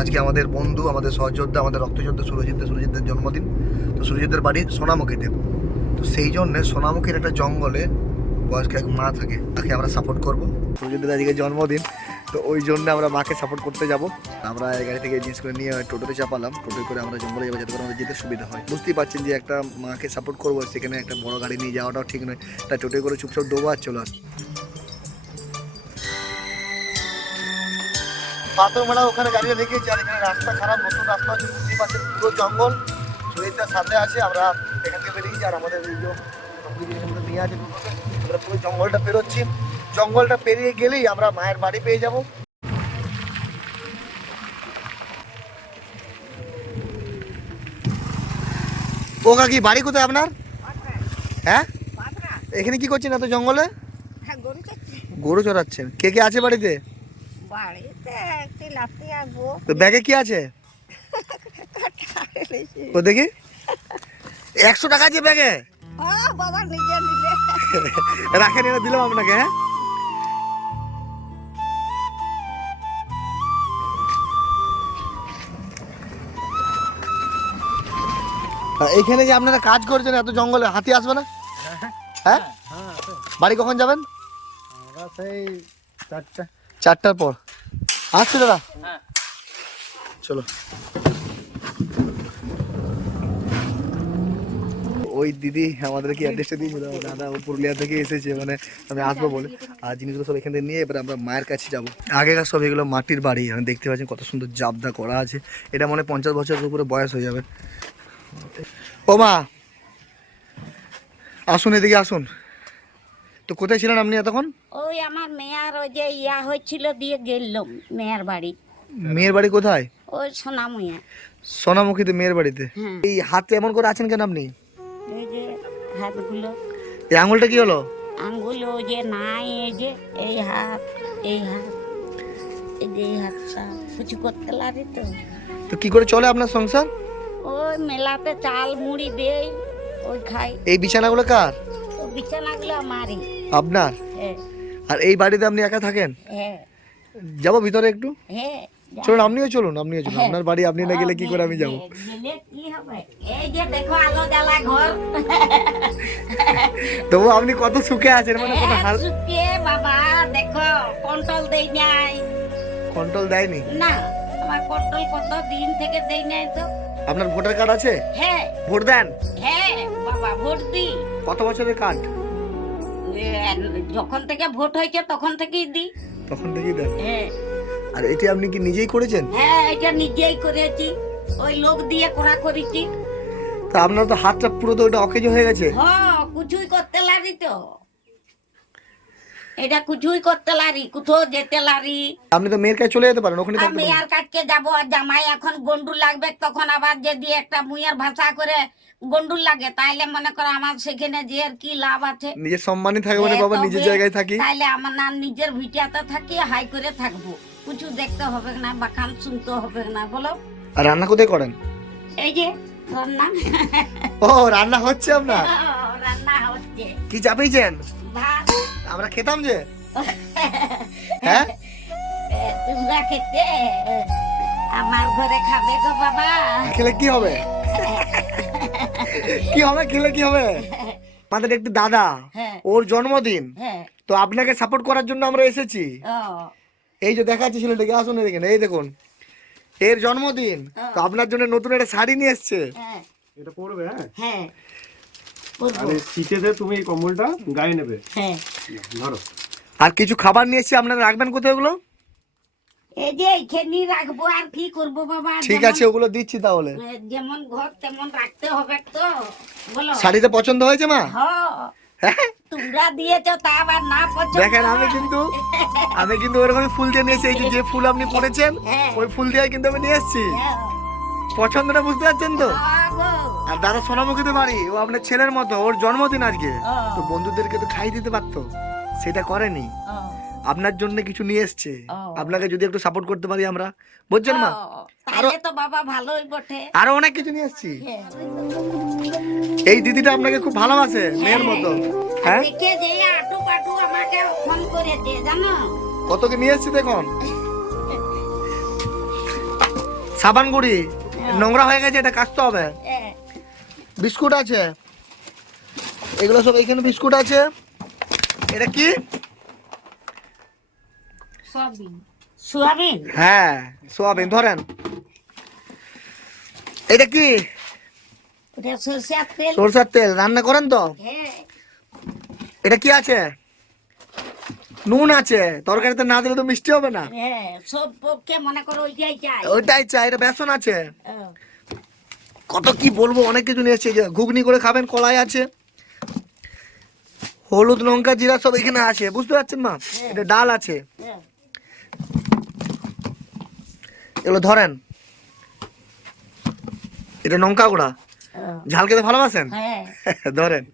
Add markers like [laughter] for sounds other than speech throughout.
আজকে আমাদের বন্ধু, আমাদের সহযোদ্ধা, আমাদের রক্তযোদ্ধা সুরজিৎ, সুরজিতের জন্মদিন। তো সুরজিতের বাড়ি সোনামুখীতে। তো সেই জন্যে সোনামুখীর একটা জঙ্গলে বয়স্ক এক মা থাকে, তাকে আমরা সাপোর্ট করব। সুরজিতের আজকে জন্মদিন, তো ওই জন্য আমরা মাকে সাপোর্ট করতে যাব। আমরা এই গাড়ি থেকে জিনিস করে নিয়ে টোটোতে চাপালাম। টোটো করে আমরা জঙ্গলে যাব যাতে করে আমাদের যেতে সুবিধা হয়। বুঝতেই পারছেন যে একটা মাকে সাপোর্ট করব, সেখানে একটা বড় গাড়ি নিয়ে যাওয়াটাও ঠিক নয়। তাই টোটো করে চুপচাপ দেবো আর চলে আস পাথর মারা ওখানে গাড়ি রেখেছি আর এখানে রাস্তা খারাপ নতুন রাস্তা হচ্ছে বুঝতেই পারছেন পুরো জঙ্গল। শরীরটার সাথে আছে আমরা এখান থেকে বেরিয়ে আর আমাদের আমাদের নিয়ে আছে আমরা পুরো জঙ্গলটা পেরোচ্ছি। জঙ্গলটা পেরিয়ে গেলেই আমরা মায়ের বাড়ি পেয়ে যাব। ও কাকি বাড়ি কোথায় আপনার? হ্যাঁ? এখানে কি করছেন এত জঙ্গলে? হ্যাঁ গরু চড়াচ্ছেন। কে কে আছে বাড়িতে? বাড়িতে লাফতে আসব তো ব্যাগে কি আছে? ও দেখি। একশো টাকা আছে ব্যাগে? ও বাবা নিজে রাখেন এনে দিলাম আপনাকে হ্যাঁ? হ্যাঁ, এইখানে যে আপনারা কাজ করছেন এত জঙ্গলে হাতি আসবে না? হ্যাঁ? বাড়ি কখন যাবেন? আমরা সেই চারটা চারটার পর। আসছি দাদা। চলো। ওই দিদি আমাদেরকে অ্যাড্রেসটা দিয়েছিল দাদা ও পুরুলিয়া থেকে এসেছে মানে আমি আসব বলে। আর জিনিসগুলো সব এখান থেকে নিয়ে এবার আমরা মায়ের কাছে যাব। আগেকার সব এগুলো মাটির বাড়ি আমি দেখতে পাচ্ছি কত সুন্দর জাবদা করা আছে। এটা মনে পঞ্চাশ বছরের উপরে বয়স হয়ে যাবে। ও মা আসুন এদিকে আসুন। তো কোথায় ছিলেন আপনি এতক্ষণ? ওই আমার মেয়ার ওই যে ইয়া হয়েছিল দিয়ে গেলাম মেয়ার বাড়ি। মেয়ের বাড়ি কোথায়? ওই সোনামুয়া। সোনামুখীতে মেয়ের বাড়িতে? হ্যাঁ। এই হাতে এমন করে আছেন কেন আপনি? এই যে হাতগুলো। এই আঙুলটা কি হলো? আঙ্গুল ওই যে নাই এই যে এই হাত এই হাত এই যে এই হাতটা। কিছু করতে লাগে তো। তো কি করে চলে আপনার সংসার? ওই মেলাতে চাল মুড়ি দেই ওই খাই। এই বিছানাগুলো কার? বিছানাগুলো আমারই। আপনার? হ্যাঁ। আর এই বাড়িতে আপনি একা থাকেন? যাব ভিতরে একটু? হ্যাঁ চলুন আপনিও চলুন আপনিও চলুন। আপনার বাড়ি আপনি না গেলে কি করে আমি যাব? [laughs] তবু আপনি কত সুখে আছেন মানে কত হাল সুকে বাবা দেখো কন্ট্রোল দেই নাই। কন্ট্রোল দেয়নি? না আমার কন্ট্রোল কত দিন থেকে দেই নাই তো। আপনার ভোটার কার্ড আছে? হ্যাঁ। ভোট দেন। হ্যাঁ বাবা ভোট দি কত বছরের কার্ড? যখন থেকে ভোট হয়েছে তখন থেকেই দি। তখন থেকেই দেন হ্যাঁ আর এটি আপনি কি নিজেই করেছেন? হ্যাঁ এটা নিজেই করেছি। ওই লোক দিয়ে করা করেছি। তা আপনার তো হাতটা পুরো তো ওটা অকেজ হয়ে গেছে। হ্যাঁ কিছুই করতে লাগি তো। এটা কিছুই করতে লারি কোথাও যেতে লারি। আপনি তো মেয়ের কাছে চলে যেতে পারেন ওখানে থাকতে যাব আর জামাই এখন গন্ডুল লাগবে তখন আবার যদি একটা মুইয়ের ভাষা করে গন্ডুল লাগে তাইলে মনে করো আমার সেখানে যে আর কি লাভ আছে। নিজের সম্মানই থাকে মানে বাবা নিজের জায়গায় থাকি। তাইলে আমার না নিজের ভিটাতে থাকি হাই করে থাকব। কিছু দেখতে হবে না বাখান শুনতে হবে না বলো। আর রান্না কোথায় করেন? এই যে রান্না। ও রান্না হচ্ছে আপনার? রান্না হচ্ছে। কি চাপিয়েছেন? আমরা খেতাম যে। [laughs] হ্যাঁ? তোমরা খেতে? আমার ঘরে খাবে গো বাবা। খেলে কি হবে? [laughs] কি হবে? খেলে কি হবে? [laughs] আমাদের একটি দাদা হ্যাঁ। ওর জন্মদিন। হ্যাঁ। তো আপনাকে সাপোর্ট করার জন্য আমরা এসেছি। এই যে দেখাচ্ছি ছেলেটাকে আসুন এদিকে এই দেখুন। এর জন্মদিন। তো আপনার জন্য নতুন একটা শাড়ি নিয়ে এসছে। হ্যাঁ। এটা পড়বে হ্যাঁ? হ্যাঁ। আর শীতেতে তুমি এই কম্বলটা গায়ে নেবে। হ্যাঁ। ধরো। আর কিছু খাবার নিয়ে এসছি আপনারা রাখবেন কোথায় ওগুলো? এই যে এইখানেই রাখব আর কি করব বাবা? ঠিক আছে ওগুলো দিচ্ছি তাহলে। এ, যেমন ঘর তেমন রাখতে হবে তো বলো। শাড়িটা পছন্দ হয়েছে মা? হ্যাঁ তোমরা দিয়েছ তা আবার না পছন্দ দেখেন আমি কিন্তু আমি কিন্তু ওরকমই ফুল দিয়ে নিয়েছি এই যে যে ফুল আপনি পরেছেন হ্যাঁ। ওই ফুল দিয়ে কিন্তু আমি নিয়ে এসেছি। হ্যাঁ, পছন্দটা বুঝতে পারছেন তো? হ্যাঁ আর দাদা সোনামুখীতে বাড়ি ও আপনার ছেলের মতো ওর জন্মদিন আজকে। তো বন্ধুদেরকে তো খাই দিতে পারতো। সেটা করেনি। আপনার জন্য কিছু নিয়ে এসছে। আপনাকে যদি একটু সাপোর্ট করতে পারি আমরা। বুঝছেন মা? ও, তাহলে তো বাবা ভালোই বটে। আরও অনেক কিছু নিয়ে এসছি। হ্যাঁ। এই দিদিটা আপনাকে খুব ভালোবাসে মেয়ের মতো। হ্যাঁ? দেখে যে আটু পাটু আমাকে ফোন করেছে জানো? কত কি নিয়ে এসছি দেখুন। সাবান গুঁড়ি নোংরা হয়ে গেছে এটা কাচতে হবে। হ্যাঁ। বিস্কুট আছে। এগুলো সব এখানে বিস্কুট আছে। এটা কি? সোয়াবিন। হ্যাঁ সোয়াবিন ধরেন। এটা কি? সরষের তেল। রান্না করেন তো? হ্যাঁ। এটা কি আছে? নুন আছে তরকারিতে না দিলে তো মিষ্টি হবে না। হ্যাঁ সব পক্ষে মনে করো ওইটাই চাই। ওইটাই চাই এটা বেসন আছে। কত কি বলব অনেক কিছু নিয়ে এসেছে। ঘুগনি করে খাবেন কলাই আছে। হলুদ লঙ্কা জিরা সব এখানে আছে বুঝতে পারছেন মা? এটা ডাল আছে। হ্যাঁ। এগুলো ধরেন। এটা লঙ্কা গুঁড়া। হ্যাঁ। ঝাল খেতে ভালোবাসেন? হ্যাঁ। [laughs] ধরেন।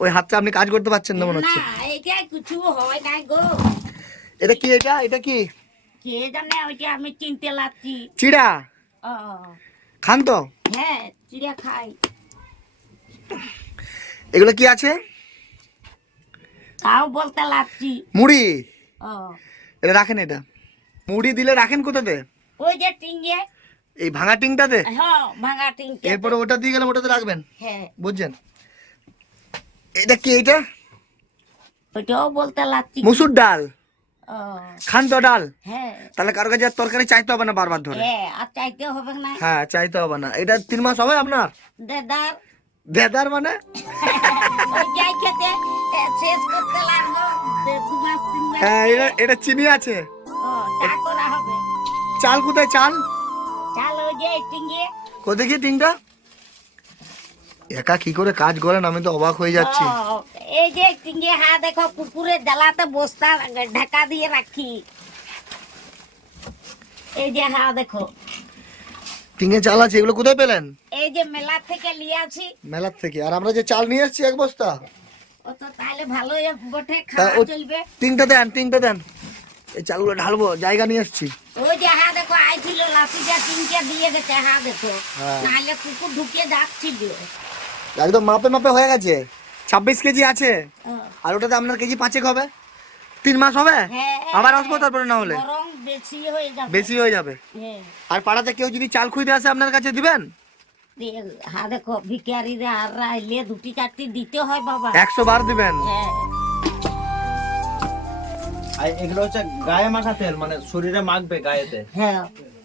ওই হাতটা আপনি কাজ করতে পারছেন না মনে হচ্ছে। এটা হয় কি এটা? এটা কি? কে আমি চিনতে লাগছি। চিড়া? খান তো? হ্যাঁ খাই এগুলো কি আছে? তাও বলতে লাগছি। মুড়ি? ও। এটা রাখেন এটা। মুড়ি দিলে রাখেন কোথাতে ওই যে টিঙ্গে এই ভাঙা টিংটাতে হ্যাঁ ভাঙা এরপরে ওটা দিয়ে গেলাম ওটাতে রাখবেন? হ্যাঁ। বুঝছেন? এটা কি এটা? ওইটাও বলতে লাগছি। মুসুর ডাল। খান তো ডাল। হ্যাঁ। তাহলে কারও কাছে তরকারি চাইতে হবে না বারবার ধরে। হ্যাঁ আর চাইতে হবে না। হ্যাঁ চাইতে হবে না। এটা তিন মাস হবে আপনার? দেদার। দেদার মানে? [laughs] যাই খেতে। হ্যাঁ এটা এটা চিনি আছে। চাল কোথায় চাল? চাল ওই যে টিঙ্গে। কোথায় দেখি টিংটা? একা কি করে কাজ করেন? আমি তো অবাক হয়ে যাচ্ছি। এই যে টিঙ্গে হা দেখো কুকুরের জ্বালাতে বস্তা ঢাকা দিয়ে রাখি। এই যে হা দেখো। টিঙে চাল আছে এগুলো কোথায় পেলেন? এই যে মেলা থেকে নিয়ে আসি। মেলার থেকে। আর আমরা যে চাল নিয়ে এসেছি এক বস্তা? টিংটা দেন টিংটা দেন। এই চালগুলো ঢালবো জায়গা নিয়ে এসেছি। ওই যে হা দেখো আইছিল লাঠিটা তিনটে দিয়ে গেছে হা দেখো। হ্যাঁ। নাহলে কুকুর ঢুকে যাচ্ছিল একদম মাপে মাপে হয়ে গেছে। ছাব্বিশ কেজি আছে। আর ওটাতে আপনার কেজি পাঁচেক হবে। তিন মাস হবে? হ্যাঁ, আবার আসব তারপরে না হলে? বেশি হয়ে যাবে। হয়ে হ্যাঁ। আর পাড়াতে কেউ যদি চাল খুঁজতে আসে আপনার কাছে দিবেন? হা দেখো ভিকারিরা আর রাইলে দুটি চারটি দিতে হয় বাবা। একশো বার দিবেন? হ্যাঁ। আর এগুলো হচ্ছে গায়ে মাখা তেল মানে শরীরে মাখবে গায়েতে। হ্যাঁ।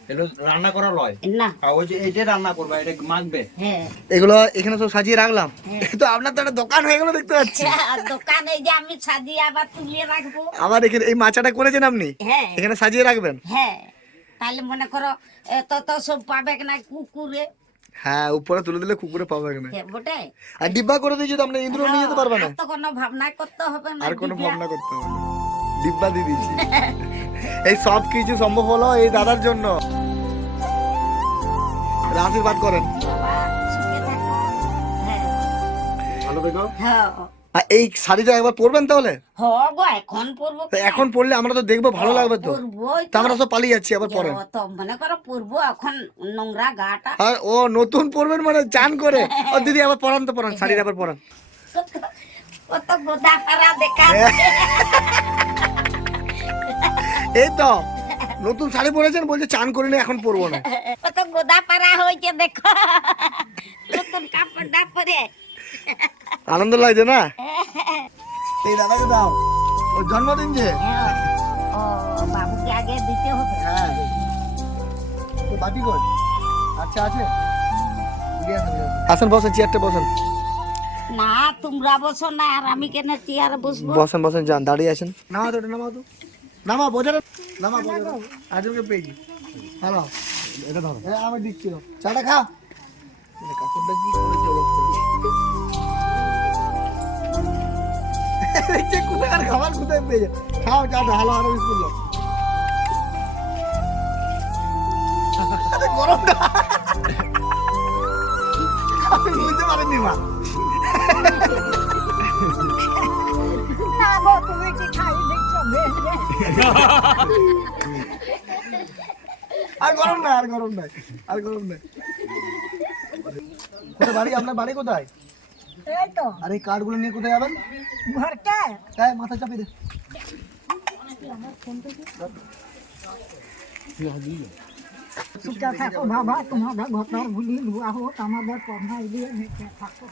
এগুলো রান্না করা লয়? না। আর ওই যে এইটা রান্না করবে এটা মাখবে? হ্যাঁ। এগুলো এখানে সব সাজিয়ে রাখলাম। তো আপনার তো একটা দোকান হয়ে গেল দেখতে পাচ্ছি। আর দোকানে যে আমি সাজিয়ে আবার তুলিয়ে রাখব। আবার এখানে এই মাচাটা করেছেন আপনি? হ্যাঁ। এখানে সাজিয়ে রাখবেন? হ্যাঁ। তাহলে মনে করো এত তো সব পাবে না কুকুরে। হ্যাঁ উপরে তুলে দিলে কুকুরে পাবে না ওটাই। আর ডিব্বা করে দিয়ে যদি আমরা ইঁদুর নিয়ে যেতে পারবে না? তো কোনো ভাবনা করতে হবে না আর কোনো ভাবনা করতে হবে না। ডিব্বা দিয়ে দিয়েছি। [laughs] এই সব কিছু সম্ভব হলো এই দাদার জন্য। আশীর্বাদ করেন। হ্যাঁ। ভালো থেকো। হ্যাঁ। আর এই শাড়িটা একবার পরবেন তাহলে? এখন এখন পরলে আমরা তো দেখব ভালো লাগবে তো। তা। আমরা তো পালিয়ে যাচ্ছি আবার পরেন। তো মনে করো পড়ব এখন নোংরা গাটা। আর ও নতুন পরবেন মানে চান করে। ও দিদি আবার পরান তো পরান শাড়িটা আবার পরান। কত গোদা পারা দেখা এই তো নতুন শাড়ি পরেছেন বলছে চান করিনি এখন পরবো না। কত গোদা পারা হয়েছে দেখো। নতুন পরে। আনন্দ লাগছে না? এই দাদাকে দাও। ওর জন্মদিন যে। হ্যাঁ। ও বাবুকে আগে দিতে হবে। হ্যাঁ। তো আচ্ছা আছে। আসেন, বসেন চেয়ারটা বসেন। না তোমরা বসো না আর আমি কেন চেয়ারে বসবো? বসেন বসেন যান দাঁড়িয়ে আছেন নামা তো নামাও তো। নামা বোঝার নামা বোঝার আজকে পেয়েছি হ্যালো এটা ধরো। হ্যাঁ আমি দিচ্ছি। চাটা খা। এটা কাপড়টা কি করেছে অবস্থা কোথাকার খাবার কোথায় পেয়েছে খাও চাটা হালো হালো বিস্কুট লো গরম না। আমি বুঝতে পারিনি মা। তুমি কি খাই দেখছ? আর গরম নাই আর গরম নাই আর গরম নাই। বাড়ি? আপনার বাড়ি কোথায়? তো। আর এই কার্ডগুলো নিয়ে কোথায় যাবেন? ঘরটা। হ্যাঁ মাথা চাপিয়ে দে। সুখে থাকো বাবা তোমাদের ঘটনা ভুলি লুয়া হোক আমাদের পড়াই দিয়ে থাকো।